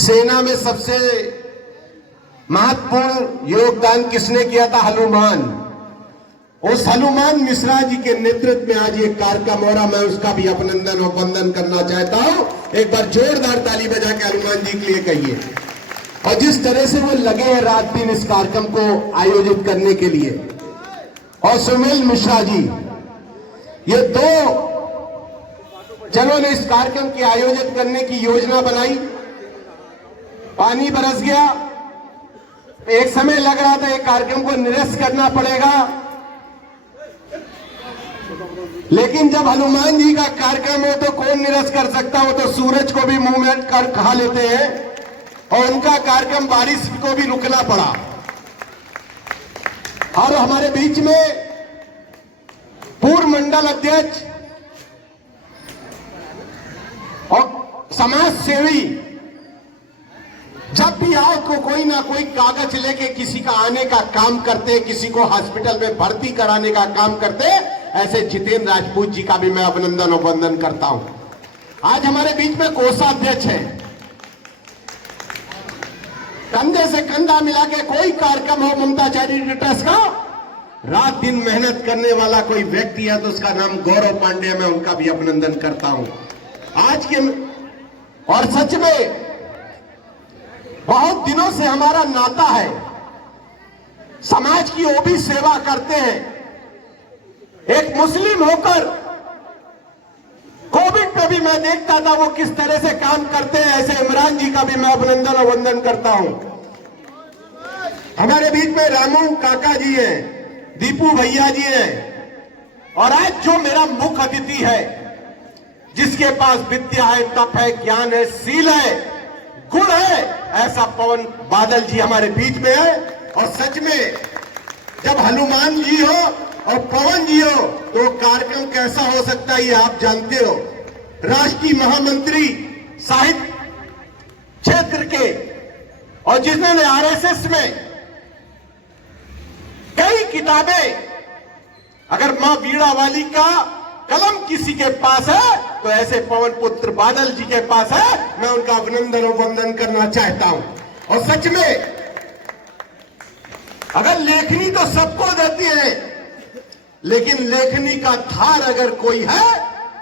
सेना में सबसे महत्वपूर्ण योगदान किसने किया था? हनुमान। उस हनुमान मिश्रा जी के नेतृत्व में आज ये कार्यक्रम हो रहा, मैं उसका भी अभिनंदन और वंदन करना चाहता हूं। एक बार जोरदार ताली बजा के हनुमान जी के लिए कहिए। और जिस तरह से वो लगे हैं रात दिन इस कार्यक्रम को आयोजित करने के लिए, और सुनील मिश्रा जी, ये दो जनों ने इस कार्यक्रम की आयोजित करने की योजना बनाई। पानी बरस गया, एक समय लग रहा था एक कार्यक्रम को निरस्त करना पड़ेगा, लेकिन जब हनुमान जी का कार्यक्रम हो तो कौन निरस्त कर सकता हो? तो सूरज को भी मुंह में कर खा लेते हैं, और उनका कार्यक्रम बारिश को भी रुकना पड़ा। और हमारे बीच में पूर्व मंडल अध्यक्ष और समाज सेवी, जब भी आओ तो कोई ना कोई कागज लेके किसी का आने का काम करते, किसी को हॉस्पिटल में भर्ती कराने का काम करते। ऐसे जितेंद्र राजपूत जी का भी मैं अभिनंदन और वंदन करता हूं। आज हमारे बीच में कोषाध्यक्ष है। कंधे से कंधा मिला के कोई कार्यक्रम हो ममता चैरिटी ट्रस्ट का, रात दिन मेहनत करने वाला कोई व्यक्ति है तो उसका नाम गौरव पांडे, मैं उनका भी अभिनंदन करता हूं आज के। और सच में बहुत दिनों से हमारा नाता है, समाज की वो भी सेवा करते हैं। एक मुस्लिम होकर कोविड में भी मैं देखता था वो किस तरह से काम करते हैं, ऐसे इमरान जी का भी मैं अभिनंदन और वंदन करता हूं। हमारे बीच में रामू काका जी हैं, दीपू भैया जी हैं, और आज जो मेरा मुख्य अतिथि है, जिसके पास विद्या है, तप है, ज्ञान है, शील है, गुण है, ऐसा पवन बादल जी हमारे बीच में है। और सच में जब हनुमान जी हो और पवन जी हो तो कार्यक्रम कैसा हो सकता है ये आप जानते हो। राष्ट्रीय महामंत्री साहित्य क्षेत्र के, और जिन्होंने आरएसएस में कई किताबें, अगर मां वीणा वाली का कलम किसी के पास है तो ऐसे पवन पुत्र बादल जी के पास है, मैं उनका अभिनंदन और वंदन करना चाहता हूं। और सच में अगर लेखनी तो सबको देती है, लेकिन लेखनी का धार अगर कोई है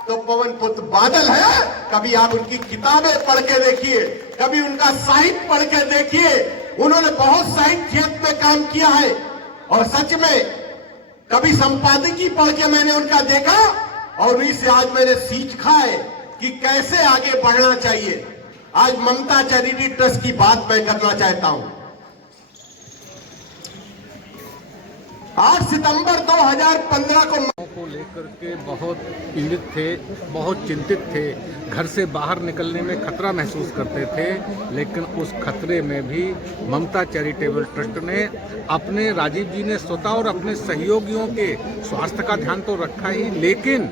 तो पवन पुत्र बादल है। कभी आप उनकी किताबें पढ़ के देखिए, कभी उनका साहित्य पढ़ के देखिए, उन्होंने बहुत साहित्य में काम किया है। और सच में कभी संपादकीय पढ़ के मैंने उनका देखा, और उन्हीं से आज मैंने सीखा है कि कैसे आगे बढ़ना चाहिए। आज ममता चैरिटी ट्रस्ट की बात मैं करना चाहता हूं। 8 सितंबर 2015 को लेकर के बहुत पीड़ित थे, बहुत चिंतित थे, घर से बाहर निकलने में खतरा महसूस करते थे। लेकिन उस खतरे में भी ममता चैरिटेबल ट्रस्ट ने अपने, राजीव जी ने स्वतः और अपने सहयोगियों के स्वास्थ्य का ध्यान तो रखा ही, लेकिन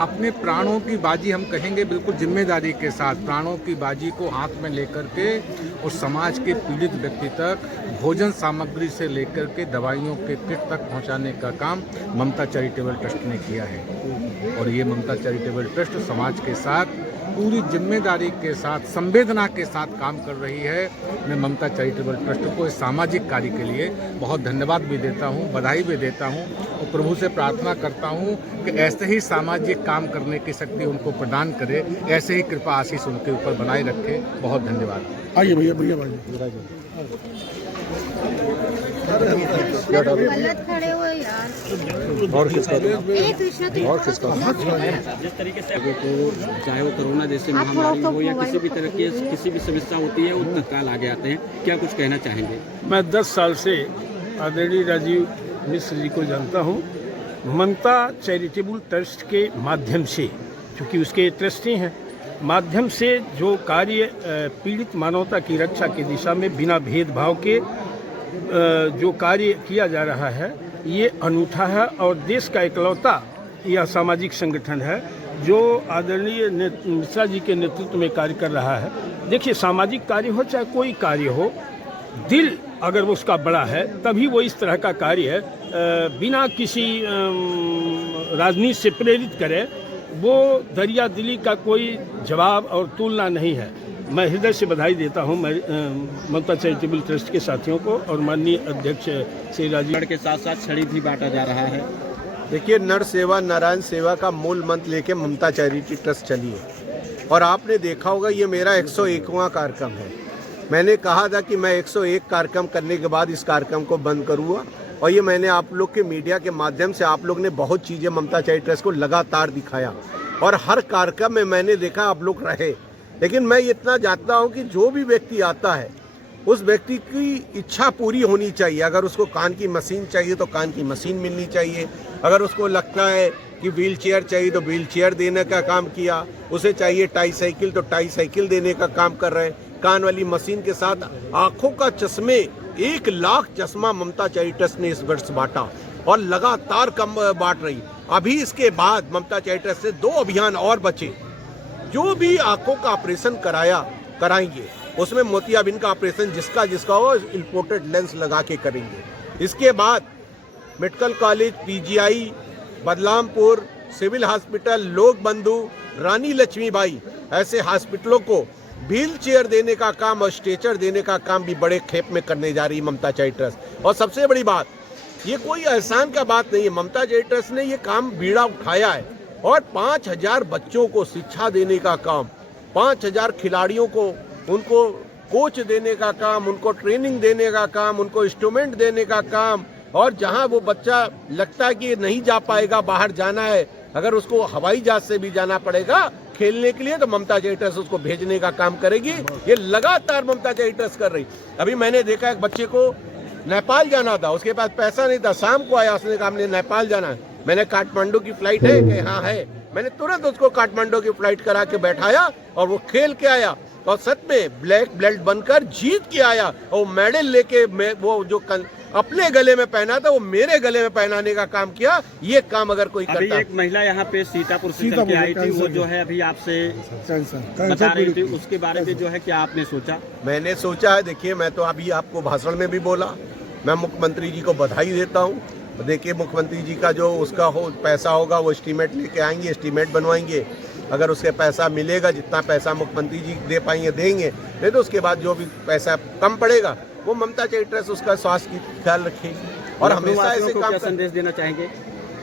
अपने प्राणों की बाजी, हम कहेंगे बिल्कुल जिम्मेदारी के साथ, प्राणों की बाजी को हाथ में लेकर के और समाज के पीड़ित व्यक्ति तक भोजन सामग्री से लेकर के दवाइयों के किट तक पहुंचाने का काम ममता चैरिटेबल ट्रस्ट ने किया है। और ये ममता चैरिटेबल ट्रस्ट समाज के साथ पूरी जिम्मेदारी के साथ, संवेदना के साथ काम कर रही है। मैं ममता चैरिटेबल ट्रस्ट को इस सामाजिक कार्य के लिए बहुत धन्यवाद भी देता हूं, बधाई भी देता हूं, और प्रभु से प्रार्थना करता हूं कि ऐसे ही सामाजिक काम करने की शक्ति उनको प्रदान करे, ऐसे ही कृपा आशीष उनके ऊपर बनाए रखे। बहुत धन्यवाद। आइए भैया, भैया गलत खड़े हो यार। और किसका और किसका जिस तरीके से चाहे वो कोरोना जैसी महामारी हो या किसी भी तरह की किसी भी समस्या होती है, वो तत्काल आगे आते हैं। क्या कुछ कहना चाहेंगे? मैं 10 साल से आदरणीय राजीव मिश्र जी को जानता हूँ। ममता चैरिटेबल ट्रस्ट के माध्यम से, क्योंकि उसके ट्रस्टी हैं, माध्यम से जो कार्य पीड़ित मानवता की रक्षा की दिशा में बिना भेदभाव के जो कार्य किया जा रहा है, ये अनूठा है। और देश का इकलौता यह सामाजिक संगठन है जो आदरणीय मिश्रा जी के नेतृत्व में कार्य कर रहा है। देखिए, सामाजिक कार्य हो चाहे कोई कार्य हो, दिल अगर वो उसका बड़ा है तभी वो इस तरह का कार्य बिना किसी राजनीति से प्रेरित करे, वो दरिया दिली का कोई जवाब और तुलना नहीं है। मैं हृदय से बधाई देता हूं मैं ममता चैरिटेबल ट्रस्ट के साथियों को और माननीय अध्यक्ष श्री राजीव के साथ साथ छड़ी भी बांटा जा रहा है। देखिए, नर सेवा नारायण सेवा का मूल मंत्र लेके ममता चैरिटी ट्रस्ट चली है और आपने देखा होगा ये मेरा 101वां कार्यक्रम है। मैंने कहा था कि मैं 101 कार्यक्रम करने के बाद इस कार्यक्रम को बंद करूँगा और ये मैंने आप लोग के मीडिया के माध्यम से आप लोग ने बहुत चीज़ें ममता चैरिटी ट्रस्ट को लगातार दिखाया और हर कार्यक्रम में मैंने देखा आप लोग रहे। लेकिन मैं इतना जानता हूँ कि जो भी व्यक्ति आता है उस व्यक्ति की इच्छा पूरी होनी चाहिए। अगर उसको कान की मशीन चाहिए तो कान की मशीन मिलनी चाहिए, अगर उसको लगता है कि व्हील चेयर चाहिए तो व्हील चेयर देने का काम किया, उसे चाहिए टाई साइकिल तो टाई साइकिल देने का काम कर रहे हैं। कान वाली मशीन के साथ आंखों का चश्मे 1 लाख चश्मा ममता चैरिटी ट्रस्ट ने इस वर्ष बांटा और लगातार कम बांट रही। अभी इसके बाद ममता चैरिटी ट्रस्ट से 2 अभियान और बचे। जो भी आंखों का ऑपरेशन कराएंगे उसमें मोतियाबिंद का ऑपरेशन जिसका हो इंपोर्टेड लेंस लगा के करेंगे। इसके बाद medical college, PGI, Badlampur, civil hospital, Lok Bandhu, रानी लक्ष्मीबाई ऐसे हॉस्पिटलों को व्हील चेयर देने का काम और स्ट्रेचर देने का काम भी बड़े खेप में करने जा रही है ममता चैरिटी ट्रस्ट। और सबसे बड़ी बात, ये कोई एहसान का बात नहीं है, ममता चैरिटी ट्रस्ट ने ये काम बीड़ा उठाया है और 5000 बच्चों को शिक्षा देने का काम, 5000 खिलाड़ियों को उनको कोच देने का काम, उनको ट्रेनिंग देने का काम, उनको इंस्ट्रूमेंट देने का काम, और जहां वो बच्चा लगता है कि नहीं जा पाएगा, बाहर जाना है, अगर उसको हवाई जहाज से भी जाना पड़ेगा खेलने के लिए तो ममता चैरिटी ट्रस्ट उसको भेजने का काम करेगी। ये लगातार ममता चैरिटी ट्रस्ट कर रही। अभी मैंने देखा एक बच्चे को नेपाल जाना था, उसके पास पैसा नहीं था, शाम को आया, उसने कहा हमने नेपाल जाना है। मैंने काठमांडू की फ्लाइट है कि हाँ है, मैंने तुरंत उसको काठमांडू की फ्लाइट करा के बैठाया और वो खेल के आया और सच में ब्लैक बेल्ट बनकर जीत के आया और मेडल लेके वो जो अपने गले में पहना था वो मेरे गले में पहनाने का काम किया। ये काम अगर कोई अभी करता। एक महिला यहाँ पे सीतापुर से चल के आई थी, वो जो है अभी आपसे बता रही थी, उसके बारे में जो है क्या आपने सोचा? मैंने सोचा है, देखिए मैं तो अभी आपको भाषण में भी बोला, मैं मुख्यमंत्री जी को बधाई देता हूँ। देखिए मुख्यमंत्री जी का जो उसका पैसा होगा वो एस्टीमेट लेके आएंगे, एस्टीमेट बनवाएंगे। अगर उसके पैसा मिलेगा, जितना पैसा मुख्यमंत्री जी दे पाएंगे देंगे, नहीं तो उसके बाद जो भी पैसा कम पड़ेगा वो ममता चैरिटी ट्रस्ट उसका स्वास्थ्य की ख्याल रखेगी। और हमेशा ऐसे काम संदेश देना चाहेंगे?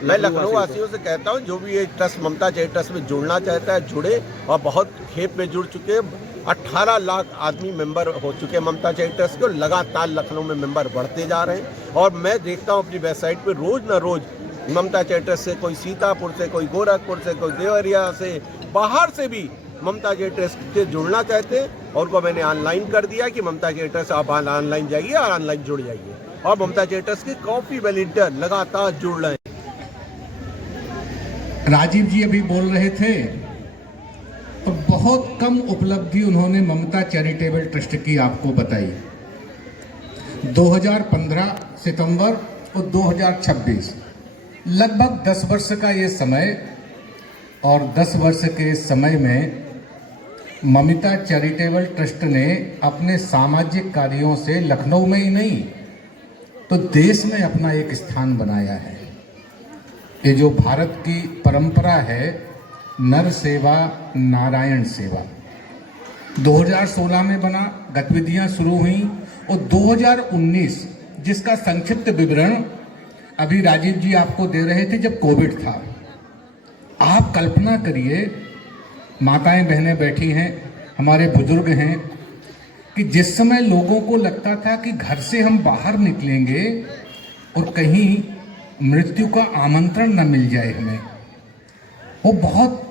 मैं लखनऊ वासियों से कहता हूं, जो भी ये ट्रस्ट ममता चैरिटी ट्रस्ट में जुड़ना चाहता है जुड़े, और बहुत खेप में जुड़ चुके। 18 लाख आदमी मेंबर हो चुके हैं ममता चैरिटी ट्रस्ट के, लगातार लखनऊ में मेंबर बढ़ते जा रहे हैं। और मैं देखता हूँ अपनी वेबसाइट पर रोज न रोज ममता चैरिटी ट्रस्ट से कोई सीतापुर से, कोई गोरखपुर से, कोई देवरिया से, बाहर से भी ममता चैरिटी ट्रस्ट से जुड़ना चाहते हैं। और उनको मैंने ऑनलाइन कर दिया कि ममता चैरिटी ट्रस्ट आप ऑनलाइन जाइए और ऑनलाइन जुड़ जाइए। और ममता चैरिटी ट्रस्ट के काफी वॉलंटियर लगातार जुड़ रहे हैं। राजीव जी अभी बोल रहे थे तो बहुत कम उपलब्धि उन्होंने ममता चैरिटेबल ट्रस्ट की आपको बताई। 2015 सितंबर और 2026 लगभग 10 वर्ष का ये समय, और 10 वर्ष के समय में ममता चैरिटेबल ट्रस्ट ने अपने सामाजिक कार्यों से लखनऊ में ही नहीं तो देश में अपना एक स्थान बनाया है। ये जो भारत की परंपरा है, नर सेवा नारायण सेवा, 2016 में बना, गतिविधियां शुरू हुई और 2019 जिसका संक्षिप्त विवरण अभी राजीव जी आपको दे रहे थे जब कोविड था। आप कल्पना करिए, माताएं बहनें बैठी हैं, हमारे बुजुर्ग हैं, कि जिस समय लोगों को लगता था कि घर से हम बाहर निकलेंगे और कहीं मृत्यु का आमंत्रण न मिल जाए हमें, वो बहुत